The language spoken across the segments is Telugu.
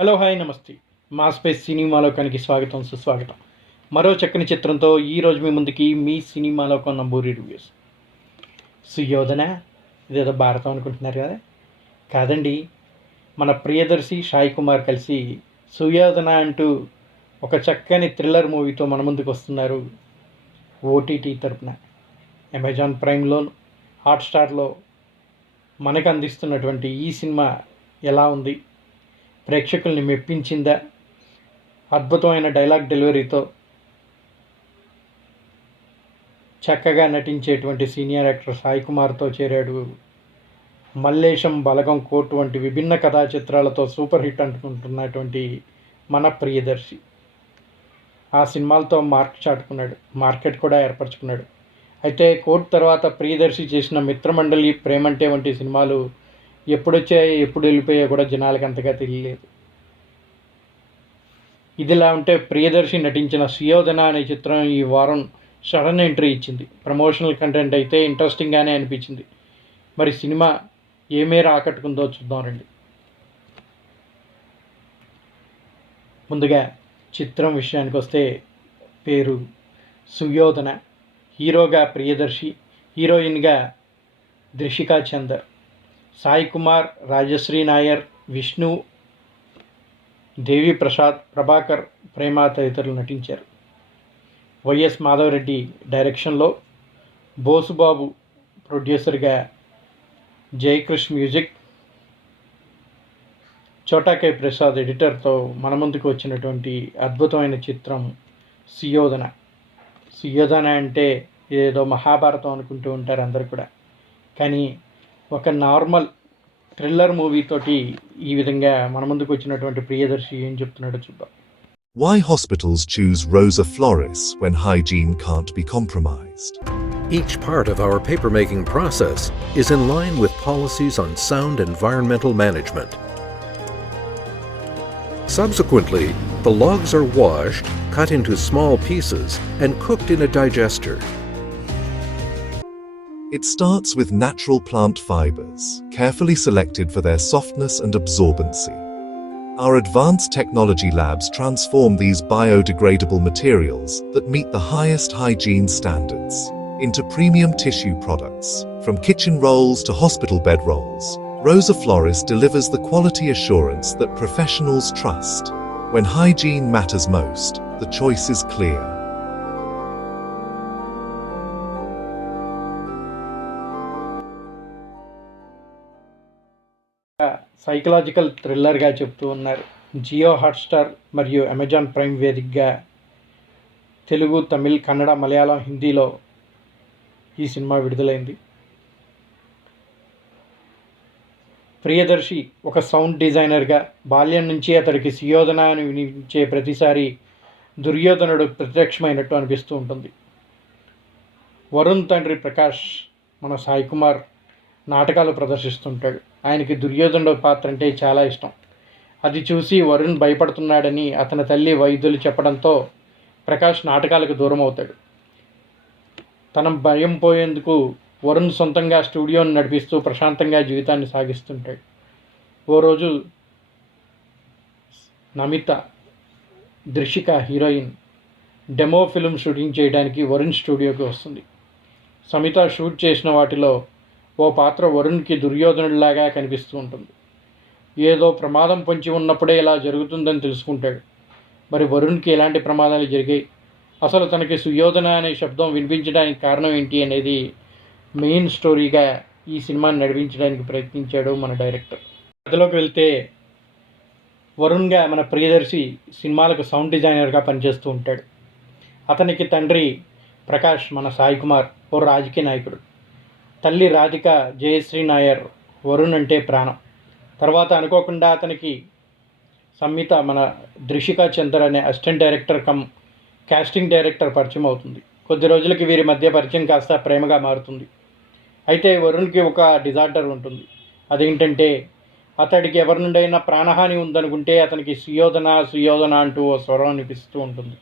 హలో హాయ్ నమస్తే. మా స్పేస్ సినిమాలోకానికి స్వాగతం సుస్వాగతం. మరో చక్కని చిత్రంతో ఈరోజు మీ ముందుకి మీ సినిమాలోకం నంబూరి రివ్యూస్. సుయోధన ఇదేదో భారతం అనుకుంటున్నారు కదా, కాదండి. మన ప్రియదర్శి సాయి కుమార్ కలిసి సుయోధన అంటూ ఒక చక్కని థ్రిల్లర్ మూవీతో మన ముందుకు వస్తున్నారు. ఓటీటీ తరపున అమెజాన్ ప్రైమ్లో, హాట్స్టార్లో మనకు అందిస్తున్నటువంటి ఈ సినిమా ఎలా ఉంది, ప్రేక్షకుల్ని మెప్పించిందా, అద్భుతమైన డైలాగ్ డెలివరీతో చక్కగా నటించేటువంటి సీనియర్ యాక్టర్ సాయి కుమార్తో చేరాడు. మల్లేశం, బలగం, కోర్టు వంటి విభిన్న కథా చిత్రాలతో సూపర్ హిట్ అనుకుంటున్నటువంటి మన ప్రియదర్శి ఆ సినిమాలతో చాటుకున్నాడు, మార్కెట్ కూడా ఏర్పరచుకున్నాడు. అయితే కోర్టు తర్వాత ప్రియదర్శి చేసిన మిత్రమండలి, ప్రేమంటే వంటి సినిమాలు ఎప్పుడొచ్చాయో ఎప్పుడు వెళ్ళిపోయాయో కూడా జనాలకు అంతగా తెలియలేదు. ఇదిలా ఉంటే ప్రియదర్శి నటించిన సుయోధన అనే చిత్రం ఈ వారం సడన్ ఎంట్రీ ఇచ్చింది. ప్రమోషనల్ కంటెంట్ అయితే ఇంట్రెస్టింగ్గానే అనిపించింది. మరి సినిమా ఏ మేర ఆకట్టుకుందో చూద్దాం రండి. ముందుగా చిత్రం విషయానికి వస్తే, పేరు సుయోధన. హీరోగా ప్రియదర్శి, హీరోయిన్గా ద్రిషికా చందర్, సాయి కుమార్, రాజశ్రీ నాయర్, విష్ణు, దేవి ప్రసాద్, ప్రభాకర్, ప్రేమ తదితరులు నటించారు. వైఎస్ మాధవరెడ్డి డైరెక్షన్లో, బోసుబాబు ప్రొడ్యూసర్గా, జయకృష్ మ్యూజిక్, చోటాకే ప్రసాద్ ఎడిటర్తో మన ముందుకు వచ్చినటువంటి అద్భుతమైన చిత్రం సుయోధన. సుయోధన అంటే ఏదో మహాభారతం అనుకుంటూ ఉంటారు అందరు కూడా, కానీ ఒక నార్మల్ థ్రిల్లర్ మూవీ తోటి ఈ విధంగా మన ముందుకు వచ్చినటువంటి ప్రియదర్శి ఏం చెప్తున్నాడో చూద్దాం. Why hospitals choose Rosa Flores when hygiene can't be compromised. Each part of our papermaking process is in line with policies on sound environmental management. Subsequently, the logs are washed, cut into small pieces, and cooked in a digester. It starts with natural plant fibers, carefully selected for their softness and absorbency. Our advanced technology labs transform these biodegradable materials that meet the highest hygiene standards into premium tissue products. From kitchen rolls to hospital bed rolls, Rosa Flores delivers the quality assurance that professionals trust. When hygiene matters most, the choice is clear. Psychological థ్రిల్లర్గా చెప్తూ ఉన్నారు. జియో హాట్స్టార్ మరియు అమెజాన్ ప్రైమ్ వేదికగా తెలుగు, తమిళ్, కన్నడ, మలయాళం, హిందీలో ఈ సినిమా విడుదలైంది. ప్రియదర్శి ఒక సౌండ్ డిజైనర్గా బాల్యం నుంచి అతడికి సుయోధన అని వినిపించే ప్రతిసారి దుర్యోధనుడు ప్రత్యక్షమైనట్టు అనిపిస్తూ ఉంటుంది. వరుణ్ తండ్రి ప్రకాష్ మన సాయి కుమార్ నాటకాలు ప్రదర్శిస్తుంటాడు. ఆయనకి దుర్యోధనుడు పాత్ర అంటే చాలా ఇష్టం. అది చూసి వరుణ్ భయపడుతున్నాడని అతని తల్లి వైద్యులు చెప్పడంతో ప్రకాష్ నాటకాలకు దూరం అవుతాడు. తన భయం పోయేందుకు వరుణ్ సొంతంగా స్టూడియోని నడిపిస్తూ ప్రశాంతంగా జీవితాన్ని సాగిస్తుంటాడు. ఓ రోజు Namitha, Drishika heroine demo film shooting చేయడానికి వరుణ్ స్టూడియోకి వస్తుంది. సమిత షూట్ చేసిన వాటిలో ఓ పాత్ర వరుణ్కి దుర్యోధనుడిలాగా కనిపిస్తూ ఉంటుంది. ఏదో ప్రమాదం పొంచి ఉన్నప్పుడే ఇలా జరుగుతుందని తెలుసుకుంటాడు. మరి వరుణ్కి ఎలాంటి ప్రమాదాలు జరిగాయి, అసలు తనకి సుయోధన అనే శబ్దం వినిపించడానికి కారణం ఏంటి అనేది మెయిన్ స్టోరీగా ఈ సినిమాని నడిపించడానికి ప్రయత్నించాడు మన డైరెక్టర్. కథలోకి వెళ్తే, వరుణ్గా మన ప్రియదర్శి సినిమాలకు సౌండ్ డిజైనర్గా పనిచేస్తూ ఉంటాడు. అతనికి తండ్రి ప్రకాష్ మన సాయి కుమార్ ఓ రాజకీయ నాయకుడు. తల్లి రాధిక జయశ్రీ నాయర్ వరుణ్ అంటే ప్రాణం. తర్వాత అనుకోకుండా అతనికి సంహిత మన ద్రిషికా చందర్ అనే assistant director cum casting director పరిచయం అవుతుంది. కొద్ది రోజులకి వీరి మధ్య పరిచయం కాస్త ప్రేమగా మారుతుంది. అయితే వరుణ్కి ఒక డిజార్డర్ ఉంటుంది. అదేంటంటే, అతడికి ఎవరి నుండైనా ప్రాణహాని ఉందనుకుంటే అతనికి సుయోధన సుయోధన అంటూ ఓ స్వరం అనిపిస్తూ ఉంటుంది.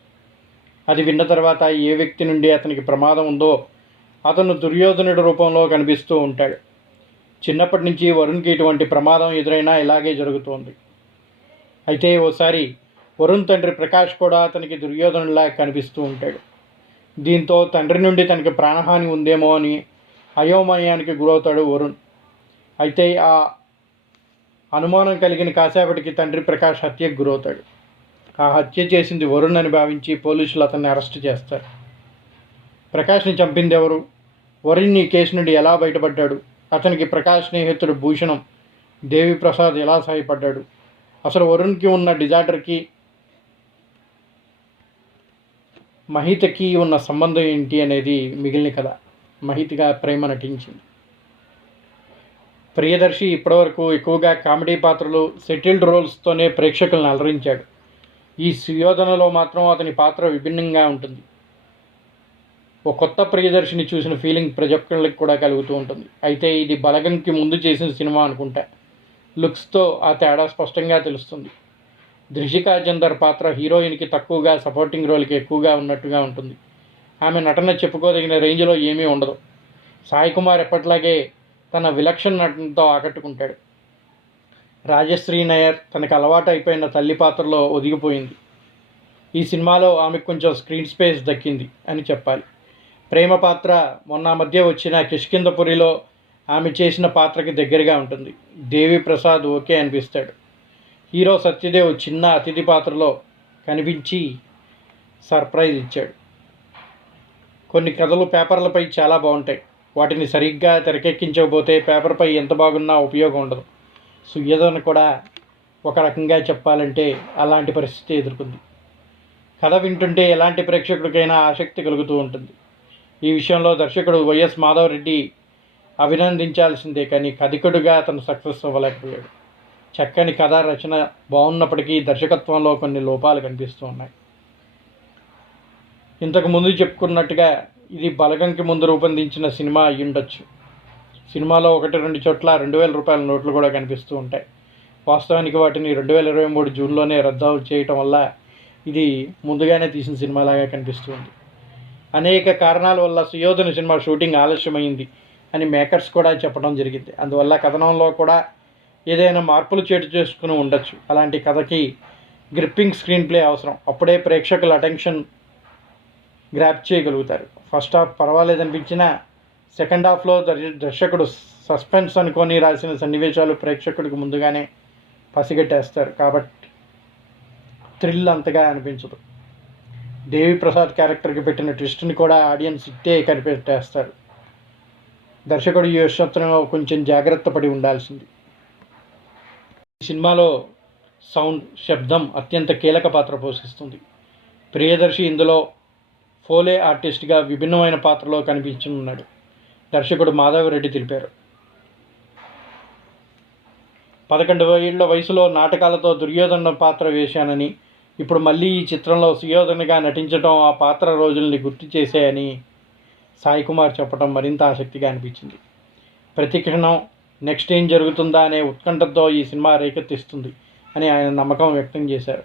అది విన్న తర్వాత ఏ వ్యక్తి నుండి అతనికి ప్రమాదం ఉందో అతను దుర్యోధనుడి రూపంలో కనిపిస్తూ ఉంటాడు. చిన్నప్పటి నుంచి వరుణ్కి ఇటువంటి ప్రమాదం ఎదురైనా ఇలాగే జరుగుతోంది. అయితే ఓసారి వరుణ్ తండ్రి ప్రకాష్ కూడా అతనికి దుర్యోధనులా కనిపిస్తూ ఉంటాడు. దీంతో తండ్రి నుండి తనకి ప్రాణహాని ఉందేమో అని అయోమయానికి గురవుతాడు వరుణ్. అయితే ఆ అనుమానం కలిగిన కాసేపటికి తండ్రి ప్రకాష్ హత్యకు గురవుతాడు. ఆ హత్య చేసింది వరుణ్ అని భావించి పోలీసులు అతన్ని అరెస్ట్ చేస్తారు. ప్రకాష్ని చంపింది ఎవరు? వరుణ్ ఈ కేసు నుండి ఎలా బయటపడ్డాడు? అతనికి ప్రకాష్ స్నేహితుడు భూషణం దేవి ప్రసాద్ ఎలా సహాయపడ్డాడు? అసలు వరుణ్కి ఉన్న డిజార్డర్కి మహితకి ఉన్న సంబంధం ఏంటి అనేది మిగిలిన కథ. మహితగా ప్రేమ నటించింది. ప్రియదర్శి ఇప్పటివరకు ఎక్కువగా కామెడీ పాత్రలు, సెటిల్డ్ రోల్స్తోనే ప్రేక్షకులను అలరించాడు. ఈ సుయోధనలో మాత్రం అతని పాత్ర విభిన్నంగా ఉంటుంది. ఒక కొత్త ప్రియదర్శిని చూసిన ఫీలింగ్ ప్రతి ఒక్కరికి కూడా కలుగుతూ ఉంటుంది. అయితే ఇది బలగంకి ముందు చేసిన సినిమా అనుకుంటా. లుక్స్తో ఆ తేడా స్పష్టంగా తెలుస్తుంది. ధృషికా చందర్ పాత్ర హీరోయిన్కి తక్కువగా, సపోర్టింగ్ రోల్కి ఎక్కువగా ఉన్నట్టుగా ఉంటుంది. ఆమె నటన చెప్పుకోదగిన రేంజ్లో ఏమీ ఉండదు. సాయి కుమార్ ఎప్పట్లాగే తన విలక్షణ నటనతో ఆకట్టుకుంటాడు. రాజశ్రీ నాయర్ తనకు అలవాటు అయిపోయిన తల్లి పాత్రలో ఒదిగిపోయింది. ఈ సినిమాలో ఆమెకు కొంచెం స్క్రీన్ స్పేస్ దక్కింది అని చెప్పాలి. ప్రేమ పాత్ర మొన్న మధ్య వచ్చిన కిష్కింధపురిలో ఆమె చేసిన పాత్రకి దగ్గరగా ఉంటుంది. దేవి ప్రసాద్ ఓకే అనిపిస్తాడు. హీరో సత్యదేవ్ చిన్న అతిథి పాత్రలో కనిపించి సర్ప్రైజ్ ఇచ్చాడు. కొన్ని కథలు పేపర్లపై చాలా బాగుంటాయి. వాటిని సరిగ్గా తెరకెక్కించకపోతే పేపర్పై ఎంత బాగున్నా ఉపయోగం ఉండదు. సుయోధన కూడా ఒక రకంగా చెప్పాలంటే అలాంటి పరిస్థితి ఎదుర్కొంది. కథ వింటుంటే ఎలాంటి ప్రేక్షకుడికైనా ఆసక్తి కలుగుతూ ఉంటుంది. ఈ విషయంలో దర్శకుడు వైఎస్ మాధవరెడ్డి అభినందించాల్సిందే, కానీ కథకుడిగా అతను సక్సెస్ అవ్వలేకపోయాడు. చక్కని కథా రచన బాగున్నప్పటికీ దర్శకత్వంలో కొన్ని లోపాలు కనిపిస్తూ ఉన్నాయి. ఇంతకు ముందు చెప్పుకున్నట్టుగా ఇది బలగంకి ముందు రూపొందించిన సినిమా అయ్యుండొచ్చు. సినిమాలో 1-2 చోట్ల 2,000 రూపాయల నోట్లు కూడా కనిపిస్తూ ఉంటాయి. వాస్తవానికి వాటిని 2023 జూన్లోనే రద్దు చేయటం వల్ల ఇది ముందుగానే తీసిన సినిమాలాగా కనిపిస్తుంది. అనేక కారణాల వల్ల సుయోధన సినిమా షూటింగ్ ఆలస్యమైంది అని మేకర్స్ కూడా చెప్పడం జరిగింది. అందువల్ల కథనంలో కూడా ఏదైనా మార్పులు చేసుకుని ఉండొచ్చు. అలాంటి కథకి గ్రిప్పింగ్ స్క్రీన్ ప్లే అవసరం. అప్పుడే ప్రేక్షకుల అటెన్షన్ గ్రాప్ చేయగలుగుతారు. ఫస్ట్ హాఫ్ పర్వాలేదనిపించినా సెకండ్ హాఫ్లో దర్శకుడు సస్పెన్స్ అనుకొని రాసిన సన్నివేశాలు ప్రేక్షకుడికి ముందుగానే పసిగట్టేస్తారు. కాబట్టి థ్రిల్ అంతగా అనిపించదు. దేవి ప్రసాద్ క్యారెక్టర్కి పెట్టిన ట్విస్ట్ని కూడా ఆడియన్స్ ఇట్టే కనిపెట్టేస్తారు. దర్శకుడు ఈ విషయంలో కొంచెం జాగ్రత్త పడి ఉండాల్సింది. ఈ సినిమాలో సౌండ్, శబ్దం అత్యంత కీలక పాత్ర పోషిస్తుంది. ప్రియదర్శి ఇందులో ఫోలే ఆర్టిస్ట్గా విభిన్నమైన పాత్రలో కనిపించనున్నాడు. దర్శకుడు మాధవరెడ్డి తెలిపారు. 11 ఏళ్ల వయసులో నాటకాలతో దుర్యోధన పాత్ర వేశానని, ఇప్పుడు మళ్ళీ ఈ చిత్రంలో సుయోధనగా నటించడం ఆ పాత్ర రోజుల్ని గుర్తు చేశాయని సాయి కుమార్ చెప్పడం మరింత ఆసక్తిగా అనిపించింది. ప్రతి క్షణం నెక్స్ట్ ఏం జరుగుతుందా అనే ఉత్కంఠతో ఈ సినిమా రేకెత్తిస్తుంది అని ఆయన నమ్మకం వ్యక్తం చేశారు.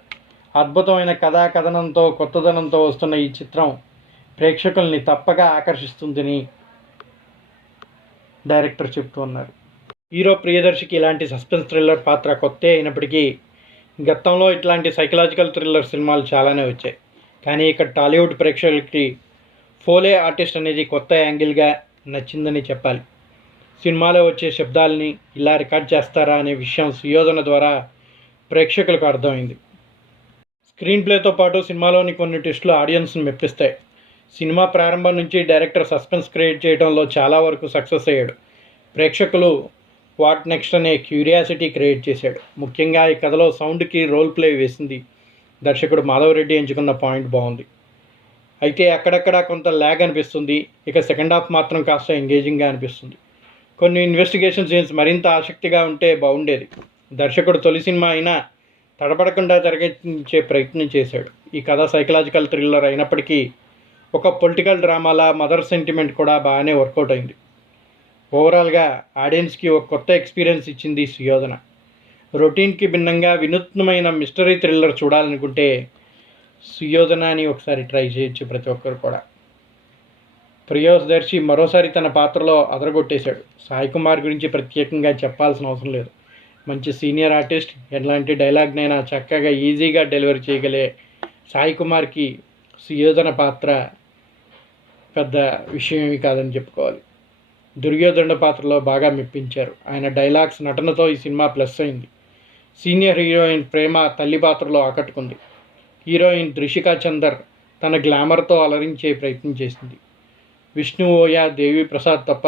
అద్భుతమైన కథా కథనంతో, కొత్తదనంతో వస్తున్న ఈ చిత్రం ప్రేక్షకుల్ని తప్పగా ఆకర్షిస్తుందని డైరెక్టర్ చెప్తూ ఉన్నారు. హీరో ప్రియదర్శికి ఇలాంటి సస్పెన్స్ థ్రిల్లర్ పాత్ర కొత్తే అయినప్పటికీ గతంలో ఇట్లాంటి సైకలాజికల్ థ్రిల్లర్ సినిమాలు చాలానే వచ్చాయి. కానీ ఇక్కడ టాలీవుడ్ ప్రేక్షకులకి ఫోలే ఆర్టిస్ట్ అనేది కొత్త యాంగిల్గా నచ్చిందని చెప్పాలి. సినిమాలో వచ్చే శబ్దాలని ఇలా రికార్డ్ చేస్తారా అనే విషయం సుయోధన ద్వారా ప్రేక్షకులకు అర్థమైంది. స్క్రీన్ ప్లేతో పాటు సినిమాలోని కొన్ని ట్విస్టులు ఆడియన్స్ని మెప్పిస్తాయి. సినిమా ప్రారంభం నుంచి డైరెక్టర్ సస్పెన్స్ క్రియేట్ చేయడంలో చాలా వరకు సక్సెస్ అయ్యాడు. ప్రేక్షకులు వాట్ నెక్స్ట్ అనే క్యూరియాసిటీ క్రియేట్ చేశాడు. ముఖ్యంగా ఈ కథలో సౌండ్కి రోల్ ప్లే వేసింది దర్శకుడు మాధవరెడ్డి ఎంచుకున్న పాయింట్ బాగుంది. అయితే అక్కడక్కడ కొంత ల్యాగ్ అనిపిస్తుంది. ఇక సెకండ్ హాఫ్ మాత్రం కాస్త ఎంగేజింగ్గా అనిపిస్తుంది. కొన్ని ఇన్వెస్టిగేషన్ సీన్స్ మరింత ఆసక్తిగా ఉంటే బాగుండేది. దర్శకుడు తొలి సినిమా అయినా తడబడకుండా తెరకెక్కించే ప్రయత్నం చేశాడు. ఈ కథ సైకలాజికల్ థ్రిల్లర్ అయినప్పటికీ ఒక పొలిటికల్ డ్రామాలా మదర్ సెంటిమెంట్ కూడా బాగానే వర్కౌట్ అయింది. ఓవరాల్గా ఆడియన్స్కి ఒక కొత్త ఎక్స్పీరియన్స్ ఇచ్చింది సుయోధన. రొటీన్కి భిన్నంగా వినూత్నమైన మిస్టరీ థ్రిల్లర్ చూడాలనుకుంటే సుయోధనని ఒకసారి ట్రై చేయొచ్చు ప్రతి ఒక్కరు కూడా. ప్రియదర్శి మరోసారి తన పాత్రలో అదరగొట్టేశాడు. సాయి కుమార్ గురించి ప్రత్యేకంగా చెప్పాల్సిన అవసరం లేదు. మంచి సీనియర్ ఆర్టిస్ట్, ఎలాంటి డైలాగ్నైనా చక్కగా ఈజీగా డెలివరీ చేయగలే సాయి కుమార్కి సుయోధన పాత్ర పెద్ద విషయమేమి కాదని చెప్పుకోవాలి. దుర్యోధన పాత్రలో బాగా మెప్పించారు. ఆయన డైలాగ్స్, నటనతో ఈ సినిమా ప్లస్ అయింది. సీనియర్ హీరోయిన్ ప్రేమ తల్లి పాత్రలో ఆకట్టుకుంది. హీరోయిన్ త్రిషికా చందర్ తన గ్లామర్తో అలరించే ప్రయత్నం చేసింది. విష్ణు ఓయా, దేవి ప్రసాద్ తప్ప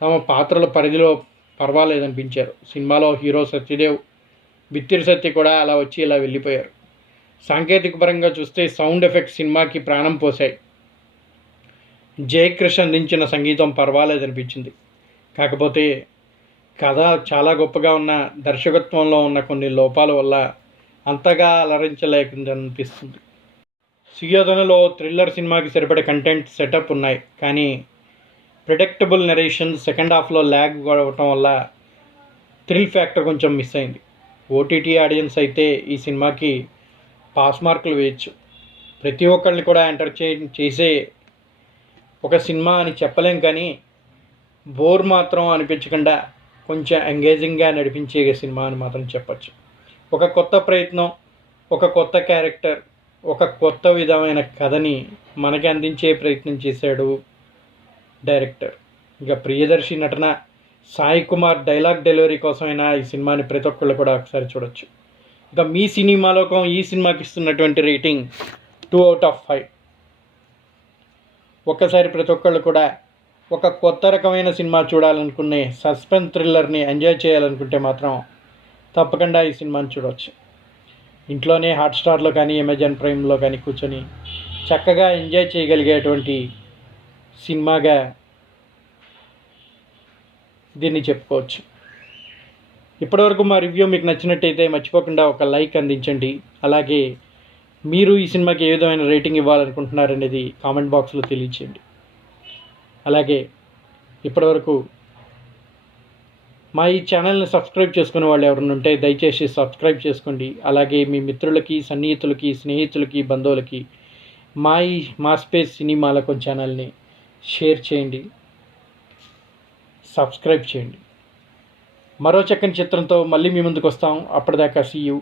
తమ పాత్రల పరిధిలో పర్వాలేదనిపించారు. సినిమాలో హీరో సత్యదేవ్, బిత్తిరి సత్య కూడా అలా వచ్చి ఇలా వెళ్ళిపోయారు. సాంకేతిక పరంగా చూస్తే సౌండ్ ఎఫెక్ట్స్ సినిమాకి ప్రాణం పోసాయి. జయకృష్ణ అందించిన సంగీతం పర్వాలేదనిపించింది. కాకపోతే కథ చాలా గొప్పగా ఉన్న దర్శకత్వంలో ఉన్న కొన్ని లోపాల వల్ల అంతగా అలరించలేకనిపిస్తుంది. సుయోధనలో థ్రిల్లర్ సినిమాకి సరిపడే కంటెంట్ సెటప్ ఉన్నాయి, కానీ ప్రిడిక్టబుల్ నరేషన్ సెకండ్ హాఫ్లో ల్యాగ్ అవ్వటం వల్ల థ్రిల్ ఫ్యాక్టర్ కొంచెం మిస్ అయింది. ఓటీటీ ఆడియన్స్ అయితే ఈ సినిమాకి పాస్ మార్కులు వేయచ్చు. ప్రతి ఒక్కరిని కూడా ఎంటర్టైన్ చేసే ఒక సినిమా అని చెప్పలేం, కానీ బోర్ మాత్రం అనిపించకుండా కొంచెం ఎంగేజింగ్గా నడిపించే సినిమా అని మాత్రం చెప్పచ్చు. ఒక కొత్త ప్రయత్నం, ఒక కొత్త క్యారెక్టర్, ఒక కొత్త విధమైన కథని మనకి అందించే ప్రయత్నం చేశాడు డైరెక్టర్. ఇక ప్రియదర్శి నటన, సాయి కుమార్ డైలాగ్ డెలివరీ కోసమైనా ఈ సినిమాని ప్రతి ఒక్కళ్ళు కూడా ఒకసారి చూడొచ్చు. ఇక మీ సినిమా లోకం ఈ సినిమాకి ఇస్తున్నటువంటి రేటింగ్ 2/5. ఒక్కసారి ప్రతి ఒక్కళ్ళు కూడా ఒక కొత్త రకమైన సినిమా చూడాలనుకునే సస్పెన్స్ థ్రిల్లర్ని ఎంజాయ్ చేయాలనుకుంటే మాత్రం తప్పకుండా ఈ సినిమాని చూడవచ్చు. ఇంట్లోనే హాట్స్టార్లో కానీ అమెజాన్ ప్రైమ్లో కానీ కూర్చొని చక్కగా ఎంజాయ్ చేయగలిగేటువంటి సినిమాగా దీన్ని చెప్పుకోవచ్చు. ఇప్పటివరకు మా రివ్యూ మీకు నచ్చినట్టయితే మర్చిపోకుండా ఒక లైక్ అందించండి. అలాగే మీరు ఈ సినిమాకి ఏ విధమైన రేటింగ్ ఇవ్వాలనుకుంటున్నారనేది కామెంట్ బాక్స్లో తెలియచేయండి. అలాగే ఇప్పటివరకు మా ఈ ఛానల్ని సబ్స్క్రైబ్ చేసుకునే వాళ్ళు ఎవరైనా ఉంటే దయచేసి సబ్స్క్రైబ్ చేసుకోండి. అలాగే మీ మిత్రులకి, సన్నిహితులకి, స్నేహితులకి, బంధువులకి మా స్పేస్ సినిమాలకం ఛానల్ని షేర్ చేయండి, సబ్స్క్రైబ్ చేయండి. మరో చక్కని చిత్రంతో మళ్ళీ మీ ముందుకు వస్తాం. అప్పటిదాకా సీ యూ.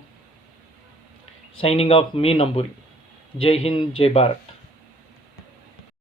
సైనింగ్ ఆఫ్ మీ నంబూరి. జై హింద్, జై భారత్.